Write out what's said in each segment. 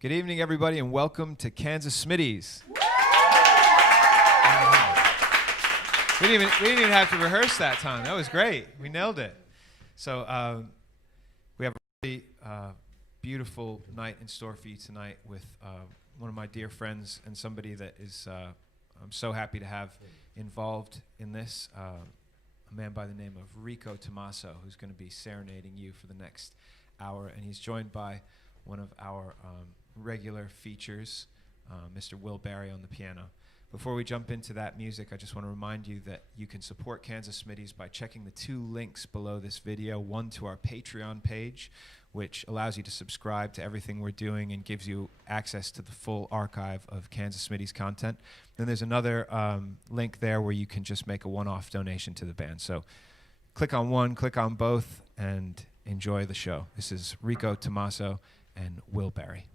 Good evening, everybody, and welcome to Kansas Smitties. We didn't even have to rehearse that time. That was great. We nailed it. So we have a really beautiful night in store for you tonight with one of my dear friends and somebody that is I'm so happy to have involved in this, a man by the name of Enrico Tomasso, who's going to be serenading you for the next hour. And he's joined by one of our regular features, Mr. Will Barry on the piano. Before we jump into that music, I just want to remind you that you can support Kansas Smitties by checking the two links below this video. One to our Patreon page, which allows you to subscribe to everything we're doing and gives you access to the full archive of Kansas Smitties content. Then there's another link there where you can just make a one-off donation to the band. So click on one, click on both, and enjoy the show. This is Enrico Tomasso and Will Barry.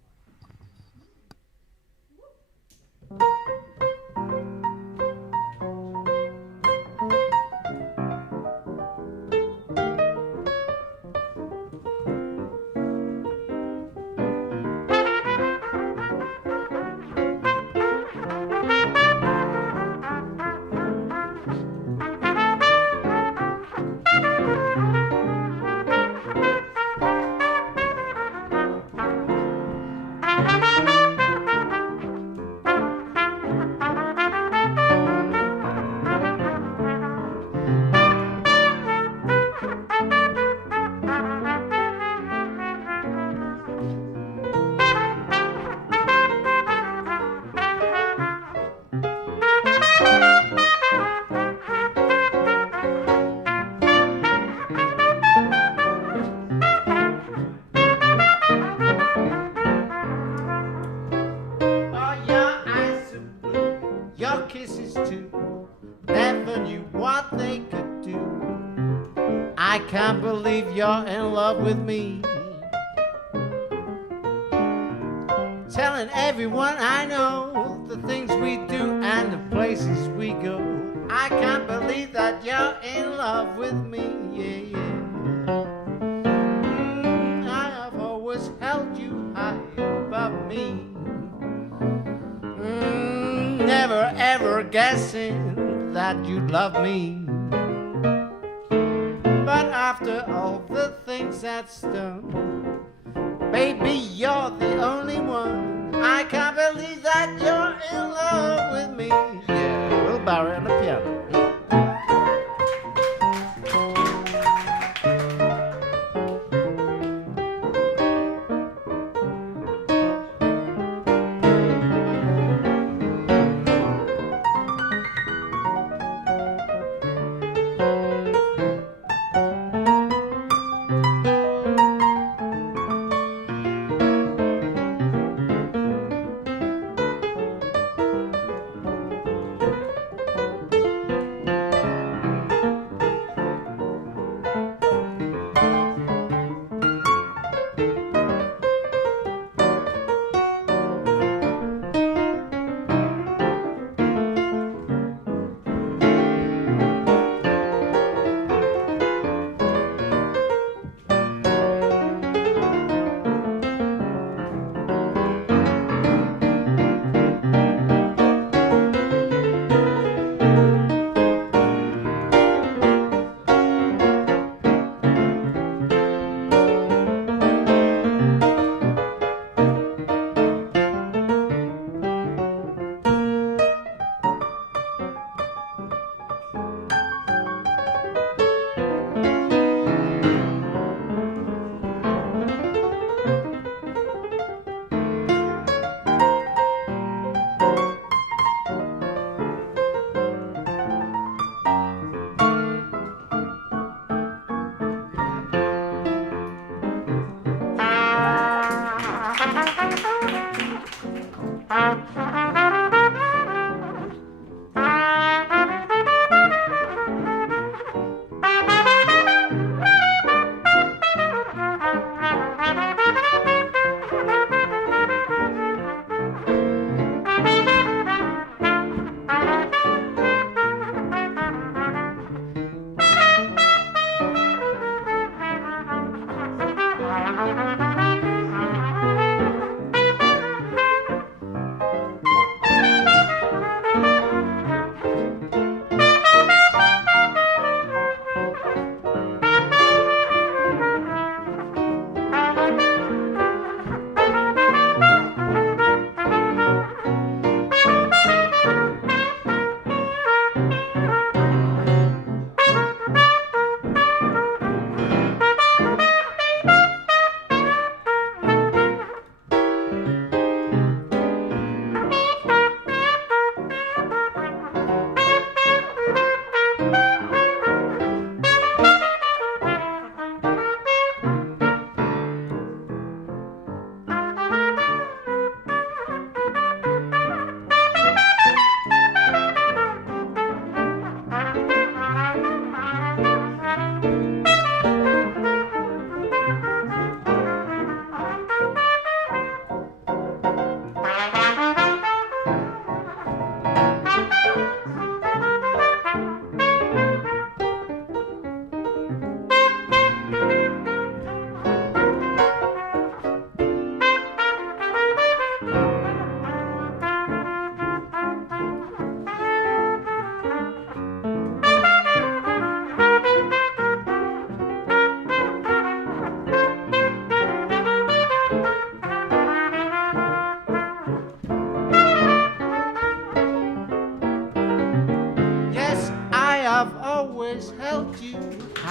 With me, telling everyone I know the things we do and the places we go. I can't believe that you're in love with me, yeah, yeah. I have always held you high above me, never ever guessing that you'd love me. But after all the things that's done, baby, you're the only one. I can't believe that you're in love with me. Yeah, Will Barry on the piano.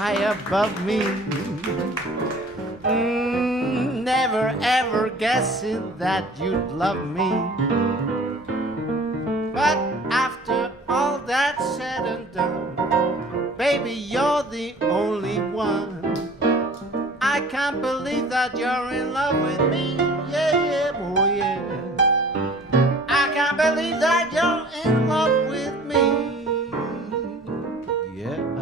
high above me. Never ever guessing that you'd love me. But after all that's said and done, baby, you're the only one. I can't believe that you're in love with me. Yeah, yeah, boy, yeah. I can't believe that you're in love with me. Yeah.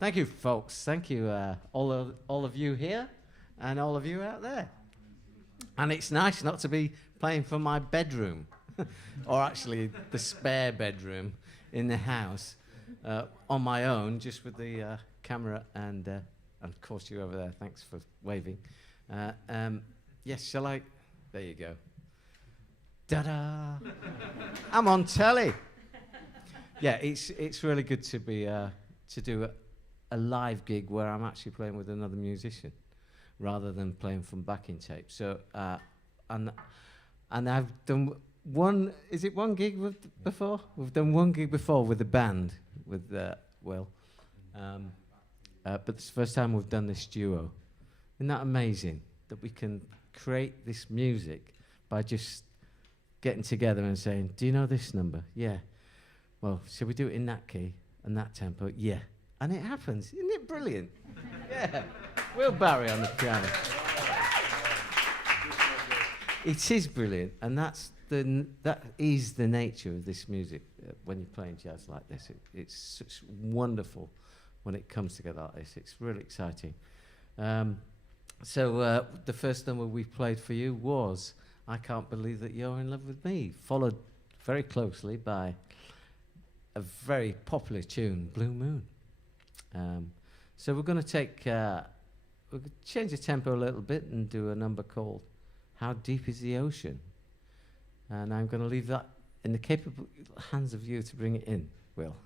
Thank you, folks. Thank you, all of you here and all of you out there. And it's nice not to be playing from my bedroom, or actually the spare bedroom in the house, on my own, just with the camera and of course you over there. Thanks for waving. Yes, shall I? There you go. Ta-da! I'm on telly. Yeah, it's really good to be to do a live gig where I'm actually playing with another musician rather than playing from backing tape. So and I've done one. Is it one gig before? We've done one gig before with the band with Will, but it's the first time we've done this duo. Isn't that amazing that we can create this music by just getting together and saying, "Do you know this number? Yeah. Well, shall we do it in that key and that tempo? Yeah." And it happens. Isn't it brilliant? Yeah. Will Barry on the piano. It is brilliant, and that is the nature of this music. When you're playing jazz like this, it's such wonderful when it comes together like this. It's really exciting. So the first number we played for you was "I Can't Believe That You're in Love with Me," followed very closely by a very popular tune, "Blue Moon." So we're going to we'll change the tempo a little bit and do a number called "How Deep Is the Ocean?" And I'm going to leave that in the capable hands of you to bring it in, Will.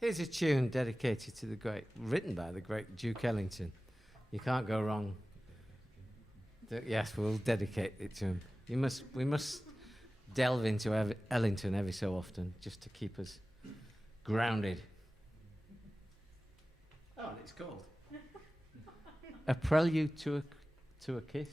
Here's a tune dedicated to the great, written by the great Duke Ellington. You can't go wrong. Yes, we'll dedicate it to him. We must delve into Ellington every so often, just to keep us grounded. Oh, and it's called A prelude to a kiss.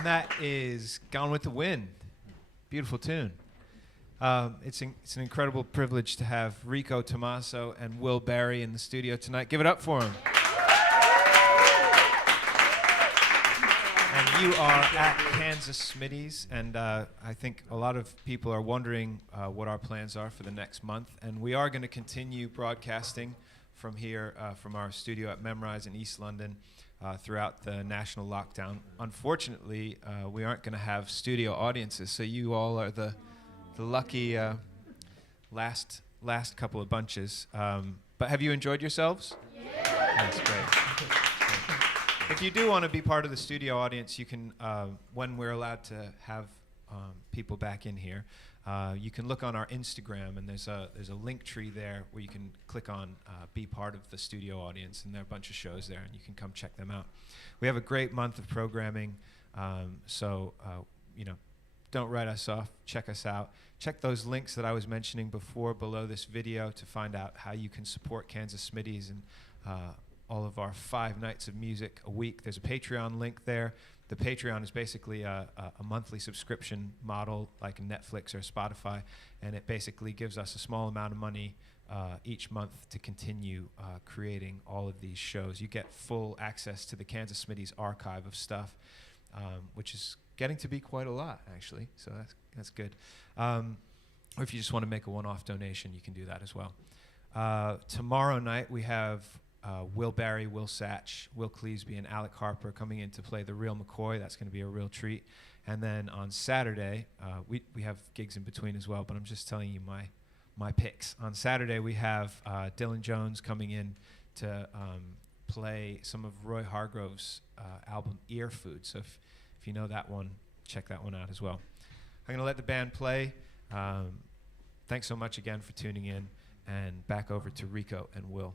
And that is Gone with the Wind. Beautiful tune. It's an incredible privilege to have Enrico Tomasso and Will Barry in the studio tonight. Give it up for them. And you are at Kansas Smitty's, and I think a lot of people are wondering what our plans are for the next month. And we are going to continue broadcasting from here, from our studio at Memrise in East London, throughout the national lockdown. Unfortunately, we aren't going to have studio audiences, so you all are the lucky last couple of bunches. But have you enjoyed yourselves? Yeah. That's great. If you do want to be part of the studio audience, you can, when we're allowed to have people back in here, you can look on our Instagram, and there's a link tree there where you can click on be part of the studio audience, and there are a bunch of shows there, and you can come check them out. We have a great month of programming, so don't write us off. Check us out. Check those links that I was mentioning before below this video to find out how you can support Kansas Smitty's and all of our 5 nights of music a week. There's a Patreon link there. The Patreon is basically a monthly subscription model like Netflix or Spotify, and it basically gives us a small amount of money each month to continue creating all of these shows. You get full access to the Kansas Smitty's archive of stuff, which is getting to be quite a lot, actually, so that's good. Or if you just want to make a one-off donation, you can do that as well. Tomorrow night we have Will Barry, Will Satch, Will Cleesby, and Alec Harper coming in to play The Real McCoy. That's going to be a real treat. And then on Saturday, we have gigs in between as well, but I'm just telling you my picks. On Saturday, we have Dylan Jones coming in to play some of Roy Hargrove's album Ear Food. So if you know that one, check that one out as well. I'm going to let the band play. Thanks so much again for tuning in, and back over to Rico and Will.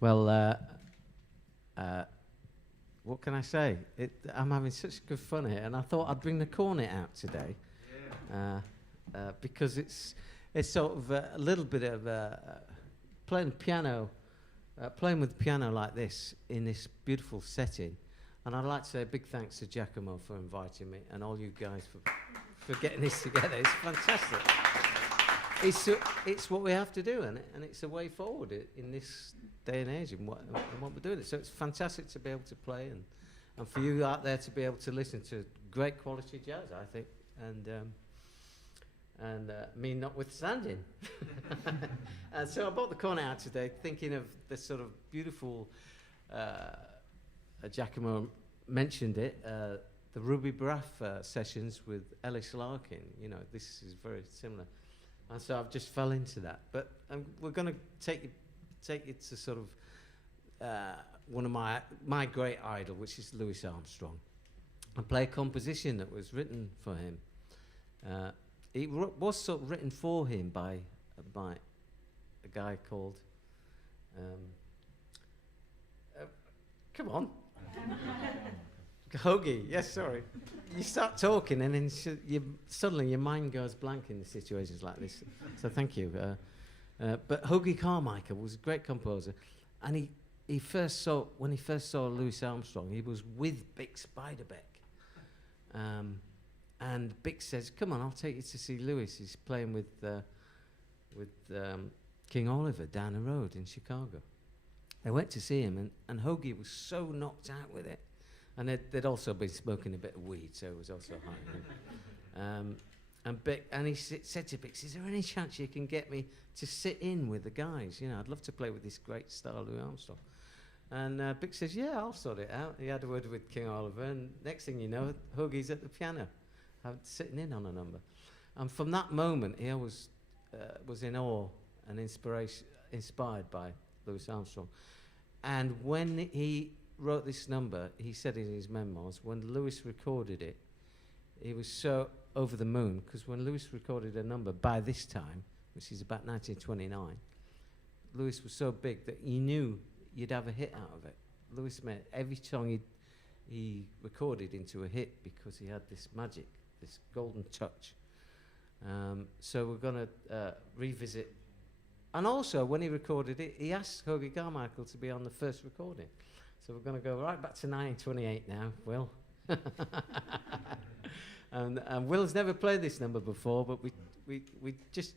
Well, what can I say? I'm having such good fun here, and I thought I'd bring the cornet out today, because it's sort of a little bit of playing piano, playing with piano like this in this beautiful setting. And I'd like to say a big thanks to Giacomo for inviting me, and all you guys for getting this together. It's fantastic. It's what we have to do, and it's a way forward in this day and age and what we're doing. So it's fantastic to be able to play, and for you out there to be able to listen to great quality jazz, I think, and me notwithstanding. And so I brought the cornet out today, thinking of this sort of beautiful. Giacomo mentioned it. The Ruby Braff sessions with Ellis Larkin. You know, this is very similar. And so I've just fell into that. But we're going to take it to sort of one of my great idol, which is Louis Armstrong, and play a composition that was written for him. It was sort of written for him by a guy called. Come on. Hoagie, yes, sorry. You start talking and then suddenly your mind goes blank in situations like this. So thank you. But Hoagie Carmichael was a great composer, and when he first saw Louis Armstrong, he was with Bix Beiderbecke. And Bix says, "Come on, I'll take you to see Louis. He's playing with King Oliver down the road in Chicago." They went to see him, and Hoagie was so knocked out with it. And they'd also been smoking a bit of weed, so it was also high. And he said to Bix, "Is there any chance you can get me to sit in with the guys? You know, I'd love to play with this great star, Louis Armstrong." And Bix says, "Yeah, I'll sort it out." He had a word with King Oliver, and next thing you know, Hoagie's at the piano, sitting in on a number. And from that moment, he always was in awe and inspired by Louis Armstrong. And when he wrote this number, he said in his memoirs, when Louis recorded it, he was so over the moon, because when Louis recorded a number by this time, which is about 1929, Louis was so big that he knew you'd have a hit out of it. Louis made every song he recorded into a hit because he had this magic, this golden touch. So we're going to revisit. And also, when he recorded it, he asked Hoagie Carmichael to be on the first recording. So we're going to go right back to 1928 now, Will. And Will's never played this number before, but we just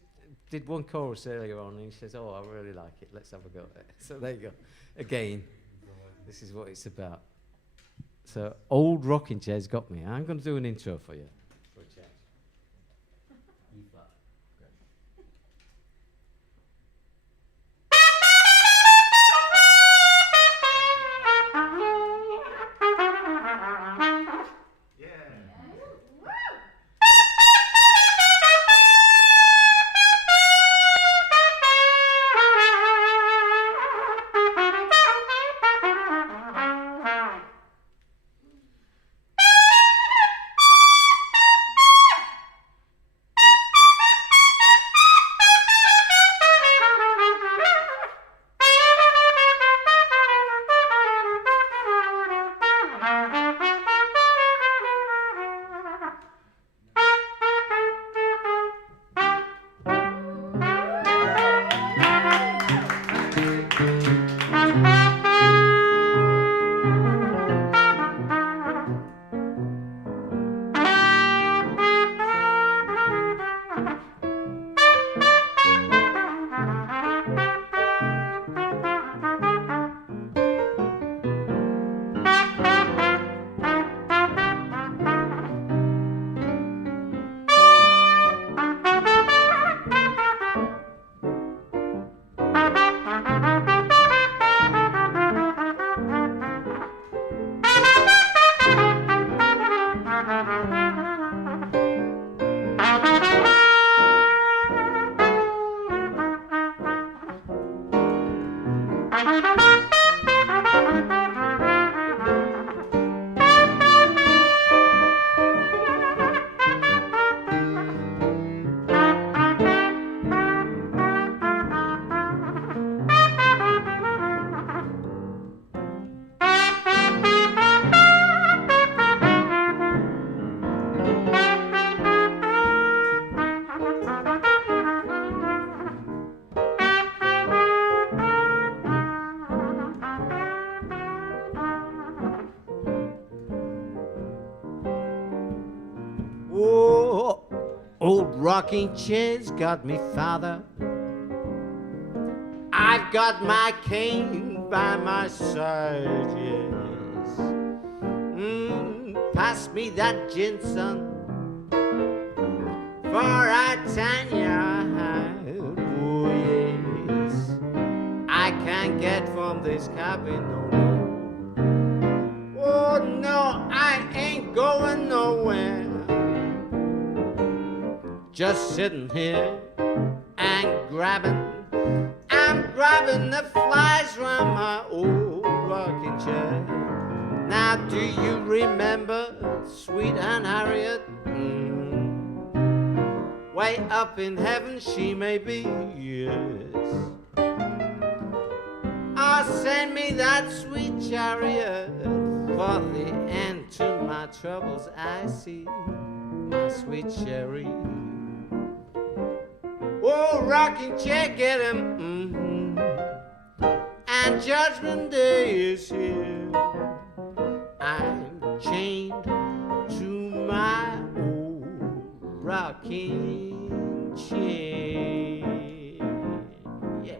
did one chorus earlier on, and he says, "Oh, I really like it. Let's have a go at it." So there you go. Again, this is what it's about. So old rocking chair's got me. I'm going to do an intro for you. For a change. E flat. rocking chair's got me father. I've got my cane by my side, yes. Pass me that gin, son, for I Tanya. Oh yes, I can't get from this cabin, no, no. Oh no, I ain't going nowhere. Just sitting here and I'm grabbing the flies from my old rocking chair. Now do you remember sweet Aunt Harriet? Way up in heaven she may be, yes. Send me that sweet chariot, for the end to my troubles I see, my sweet cherry. Oh, rocking chair, get him, and Judgment Day is here. I'm chained to my old rocking chair. Yeah.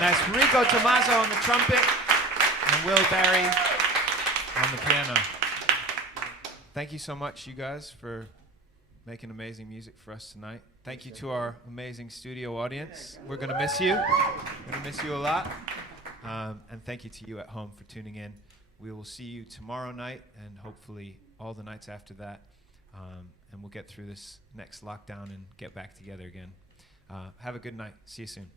That's Enrico Tomasso on the trumpet and Will Barry on the piano. Thank you so much, you guys, for making amazing music for us tonight. Thank you to our amazing studio audience. We're going to miss you. We're going to miss you a lot. And thank you to you at home for tuning in. We will see you tomorrow night and hopefully all the nights after that. And we'll get through this next lockdown and get back together again. Have a good night. See you soon.